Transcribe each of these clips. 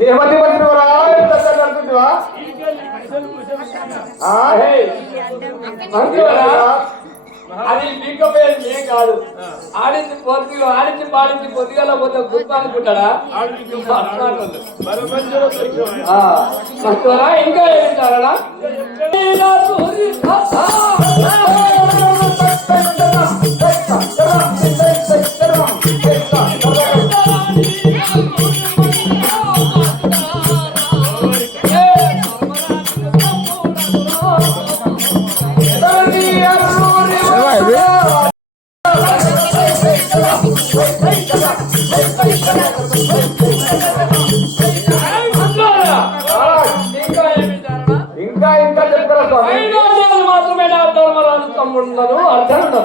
ఏమని అది మీకు ఏం కాదు. ఆడించి పొద్దు ఆడించి పాడించి పొద్దుగా పోతే గుర్తు అనుకుంటాడా? ఇంకా ఏమిటారా మాత్రమే. నా ధర్మరాజు తమ్ముడు అర్జునుడు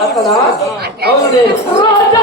అక్కడ? అవునే. రాజా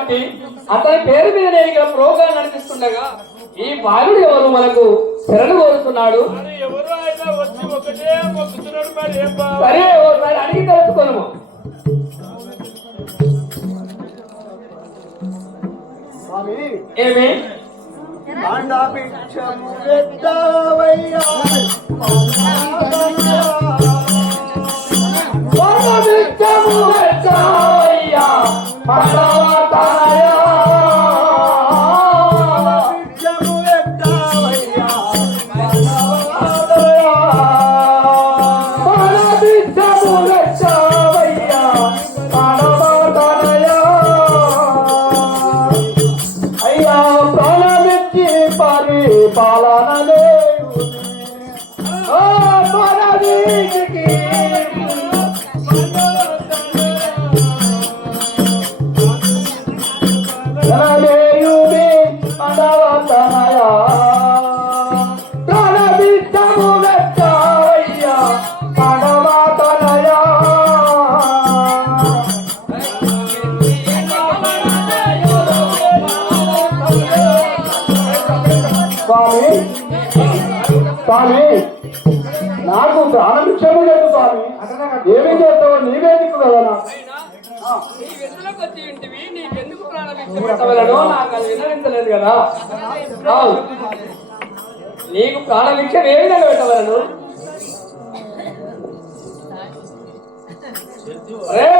కాబట్టి అతని పేరు మీదనే ఇక్కడ ప్రోగ్రాం నడిపిస్తుండగా ఈ బాలుడు ఎవరు మనకు శరణు కోరుతున్నాడు? సరే ఒకసారి అడిగి తెలుసుకోను. ఏమి? Bye. ప్రాణ విక్షేపం ఏ విధంగా రే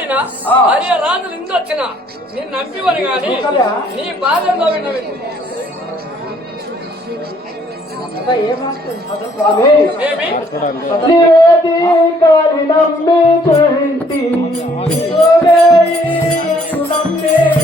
పోరాడిన అరే రాజులు ఇందు వచ్చిన. నేను నమ్మివని కానీ నీ బాధల్లో విన్నవి నమ్మి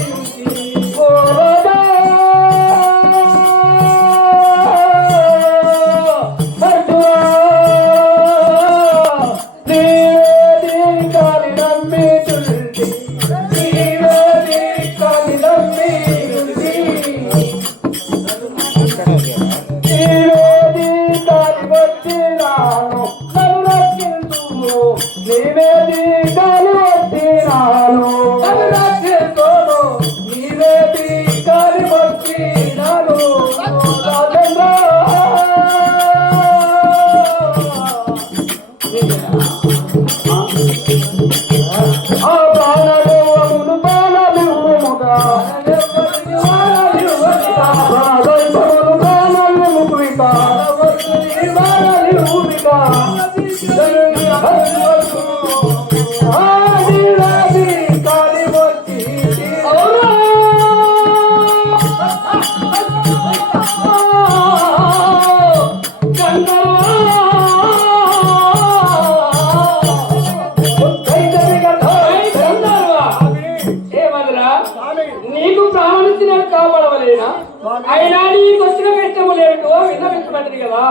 ఆయన నీ కొద్దిగా పెట్టము లేదు విన్నవించబడింది కదా.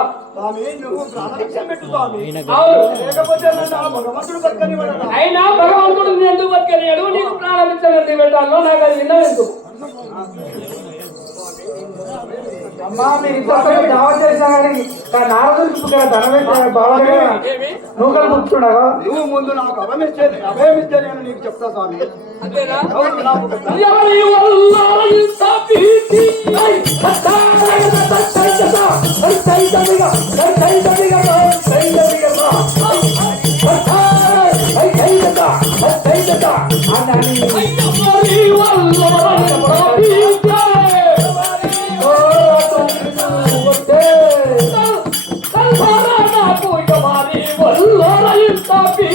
అయినా భగవంతుడు ఎందుకు బతకలేడు? నీకు ప్రారంభించలేదు పెట్టాలో నాకు అది విన్నవించు అమ్మా మీరు కానీ నారదు ఇక్కడ నూకలు ముట్టుకున్నావా నువ్వు ముందు నాకు అభయమిస్తే అభయమిస్తే నీకు చెప్తా స్వామి. అయ్యో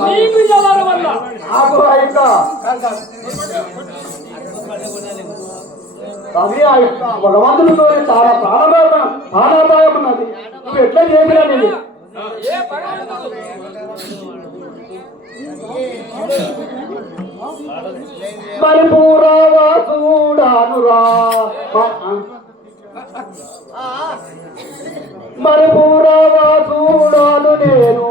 నీకు ఎవరి వల్ల నాకు ఆ యొక్క స్వామి ఆ యొక్క భగవంతుడితో చాలా ప్రాణభావం ప్రాణాపాయం ఉన్నది నువ్వు ఎట్లా చేసినా నేను. ఏ భగవంతుడు మరిపూరావాసుడానురా మరిపూరావాసుడాను నేను.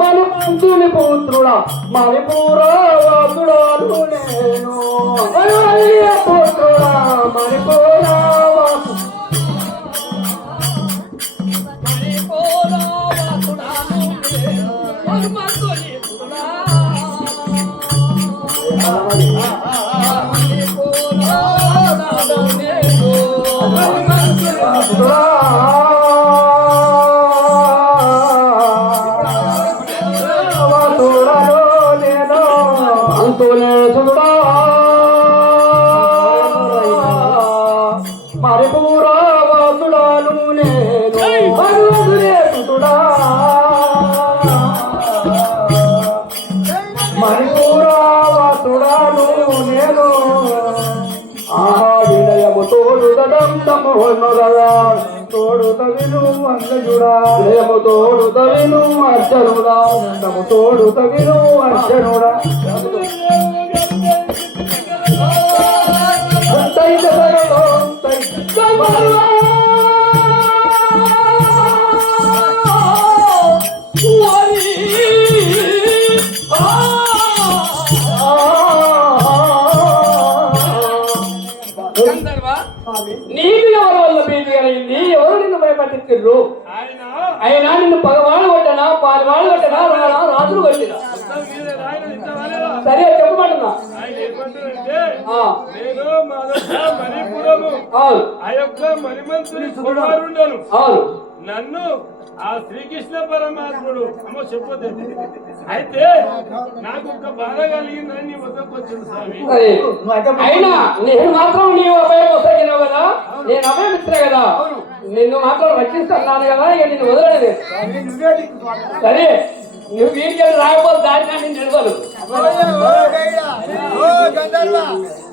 మనుమంతుని పుత్రుడా మణిపూరావాసుడాను నేను. అయ్య పుత్రుడా మణిపూరావాసు పుత్రుడా అర్జనుడా కుమారుండను అవును నన్ను ఆ శ్రీకృష్ణ పరమాత్ముడు అమ్మో చెప్పొద్దు. అయితే నాకు ఒక బాధ కలిగిందని నీ వద్దకు వచ్చింది స్వామి. సరే అయినా నేను మాత్రం నీవు అభయం కదా? నేను అభయం ఇస్తున్నా కదా? నిన్ను మాత్రం రక్షిస్తున్నాను కదా? ఇక నిన్ను వదలలేదు. సరే నువ్వు వీడియో రాకపోతే దాన్ని నేను నిలవను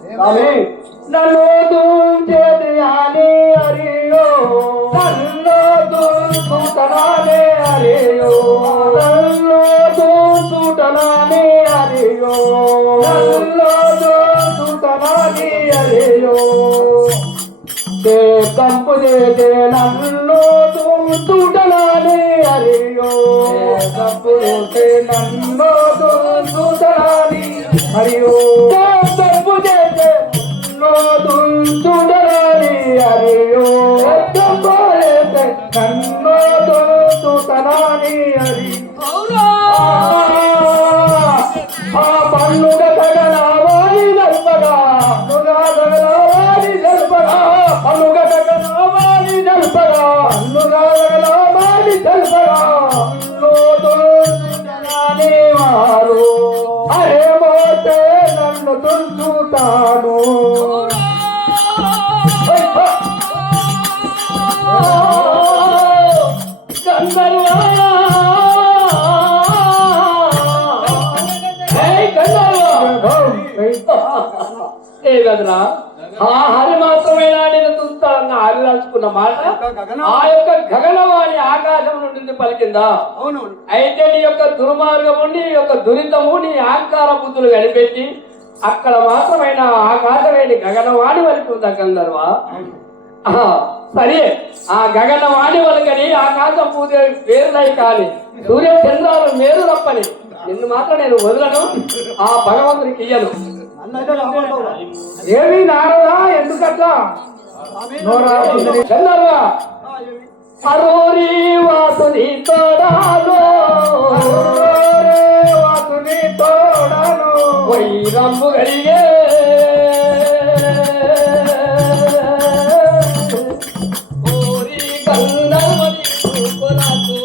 నన్ను దూంచేది అని అరియో నన్ను దూసుటనానే అరియో నన్ను దూసుటనానే అరియో నన్ను దూసుటనానే అరియో తే కంపు చేతే నన్ను దూసుటనానే అరియో కంపు చేతే నన్ను దూసుటనాని అరియో కంపు చేతే నన్ను అరియో కంపు చేతే నన్ను ఆ పండుగ తగలవారి జల్పగా పండుగ తగలవారి జల్పగా పండుగ తగలవారి జల్పగా పండుగ తగలవారి జల్పగా లోతుని వారు అరే మోతే నన్ను తుంచుతాను. కదరా? ఆ హరి మాత్రమేనా నేను చూస్తానన్న హరి రాసుకున్న మాట? ఆ యొక్క గగనవాణి ఆకాశం నుండి పలికిందా? అవునవును. అయితే నీ యొక్క దుర్మార్గము నీ యొక్క దురితము నీ అహంకార బుద్ధులు కనిపెట్టి అక్కడ మాత్రమైన ఆకాశమేని గగనవాణి వరకు ఉందా గంధర్వ సరే. ఆ గగనవాణి వలకని ఆకాశం పూజ పేరులై కాని సూర్య చంద్రాలు మేరు తప్పని. నిన్ను మాత్రం నేను వదలను ఆ భగవంతునికి ఇయ్యను. ఏమి నారదా ఎందుకట్లా? నోరా అరోరి వాసుని తోడాలో వాసుని తోడాను వైరంబు గలిగే ఓరి గంధర్వని చూపులకు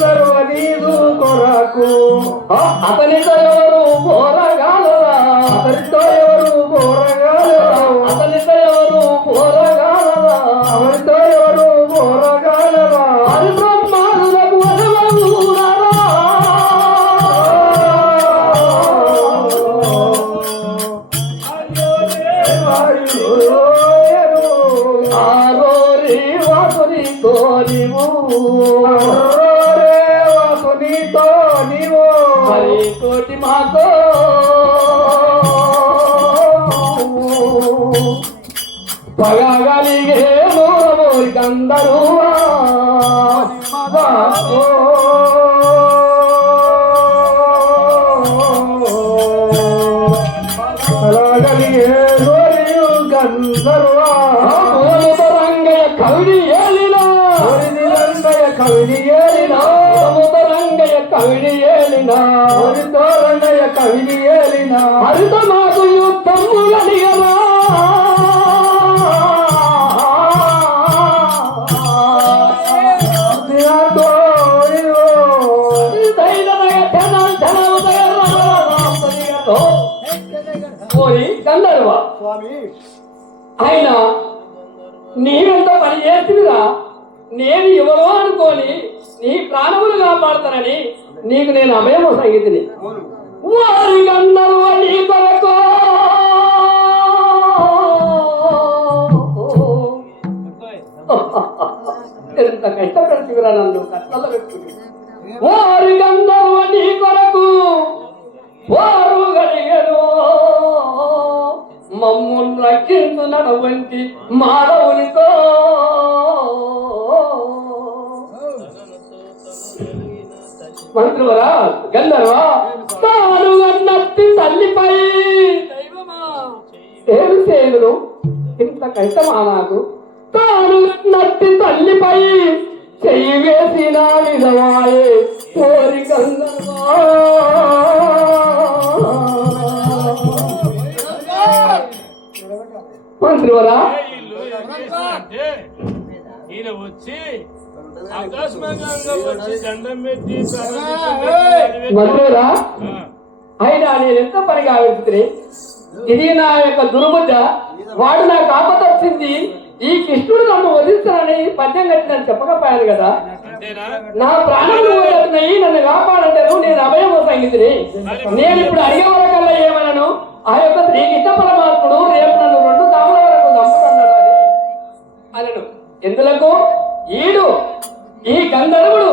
గంధర్వనీదు కొరకు. ఆ, అతనితో ఎవరు గంధరువా అలాగలిగే గోరియు గంధర్వా రంగయ్య కవిడి ఏలినా కవిడి ఏలినా. కవిడి ఏలినా కవిడి ఏలినా. హరిత నీకు నేను అభయము సంగీతిని? వారి గంధర్వ నీ కొరకు ఎంత కష్టపడుతురా నన్ను కష్టాలు పెట్టుకుని. వారి గంధర్వ నీ కొరకు వారు గడిగను మమ్మును రక్షించున్నటువంటి మానవునితో మంత్రులరా? గంధర్వా? తాను అన్నత్తి తల్లిపై. దైవమా? ఏమి సేవలు ఇంత కష్టమా నాకు తాను నట్టి తల్లిపై. చెయ్యి వేసిన నిజమాయే కోరి గంధర్వా. మంత్రివరా ఈయన వచ్చి అయినా నేను ఎంత పనిగా ఇది నా యొక్క దుర్బుద్ధ వాడు నాకు ఆపద వచ్చింది. ఈ కృష్ణుడు నన్ను వదిలిస్తానని పద్యం కట్టినని చెప్పకపోయాను కదా. నా ప్రాణాలు నన్ను కాపాడంటారు నేను అభయం సంగీతిని. నేను ఇప్పుడు అడిగే వరకల్లా ఏమనను? ఆ యొక్క శ్రీకృష్ణ పరమాత్ముడు రేపు నన్ను రెండు తాముల వరకు చంపుతున్నాడు అని. అనను. ఎందులకు? ఈడు ఈ గంధర్వుడు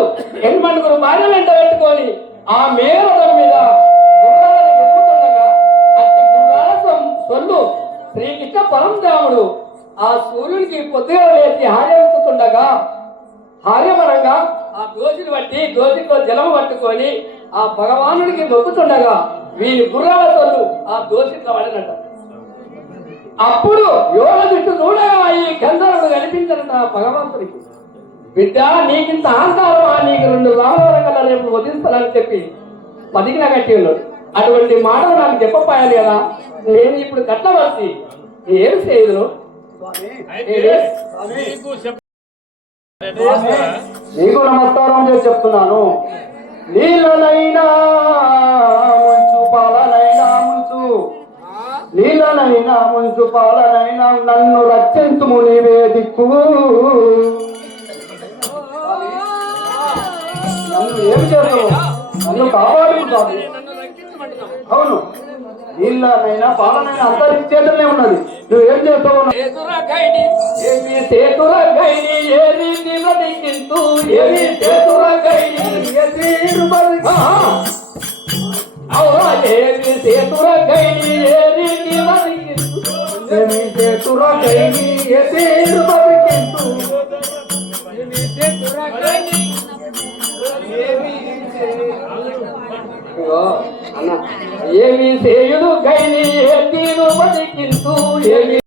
ఎన్మణుగురు భార్యలు ఎంట పెట్టుకొని ఆ మేరడం మీద గుర్రాలను గెలుపుతుండగా అట్టి గుర్రాల సొల్లు శ్రీకృష్ణ పరంధాముడు ఆ సూర్యుడికి పొద్దుగా లేచి హార్యవుతుండగా హార్యమరంగా ఆ దోషిని బట్టి దోషితో జలము పట్టుకొని ఆ భగవానుడికి మొక్కుతుండగా వీని గుర్రాల సొల్లు ఆ దోషిట్లో పడినట్ట అప్పుడు యోగ చుట్టూ చూడగా ఈ గంధర్వుడు కనిపించడం ఆ భగవంతుడికి. బిడ్డ నీకింత అహంకారమా నీకు రెండు రామవరం కల్లా రేపు వదిలిస్తానని చెప్పి పదికిన ఉన్నాడు. అటువంటి మాటలు నాకు చెప్పపోయాలి కదా నేను ఇప్పుడు కట్ల వచ్చి ఏం నీకు చేస్తారా? నీకు నమస్కారం చేసి చెప్తున్నాను. నీళ్ళనైనా ముంచు పాలనైనా ముంచు. నీళ్ళనైనా ముంచు పాలనైనా నన్ను రక్షించుము నీవే దిక్కు. నన్ను ఏం చేస్తావు? నన్ను కాపాడు స్వామి అవును. నీళ్ళనైనా పాలనైనా అంతరించేటనే ఉన్నది. నువ్వేం చేస్తావు? ఎదురకైని ఏమి గైని నిలదింతు ఏమి సేతుల గైని ఏమి సేయుడు గైని ఏది ఇరుమదింతు ఏమి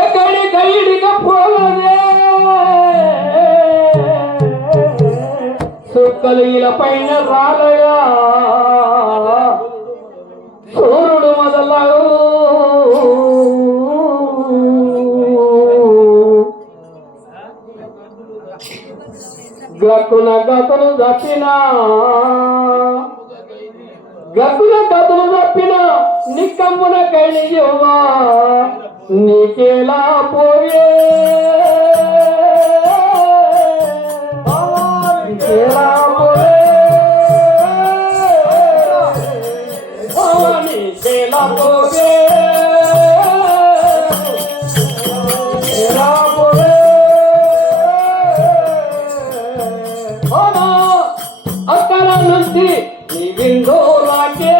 ఎక్కడి కైడిగా పోలదే? సుక్కలు ఇలా పైన రాలయా? సూర్యుడు గక్కున గతలు తప్పిన. గక్కున గతులు తప్పిన నిక్కమ్మున కైని యవ్వా నీకేలా పోయే? నీకేలా పోయే నీకేలా అక్కడ నుంచి నీ విండోలాకే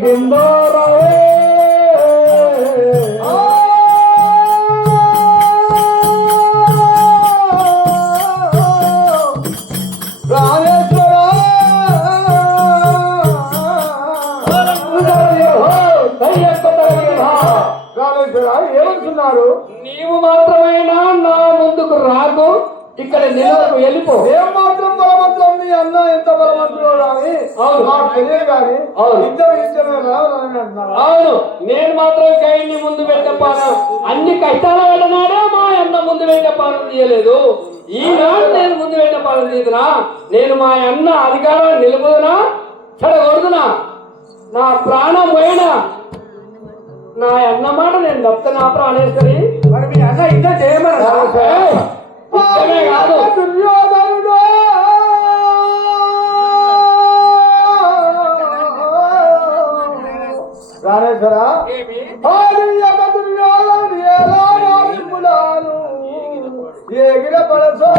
拥抱。చెడగొడుదునా నా ప్రాణం పోయినా నా అన్న మాట నేను తప్ప నా ప్రాణేశ్వరి. మరి మీ అన్న ఇంకా ఇష్టమే కాదు. దుర్యోధనుడు! రాణేశ్వరా దుర్యోధనుడు ఎలా ఎగిర పడసో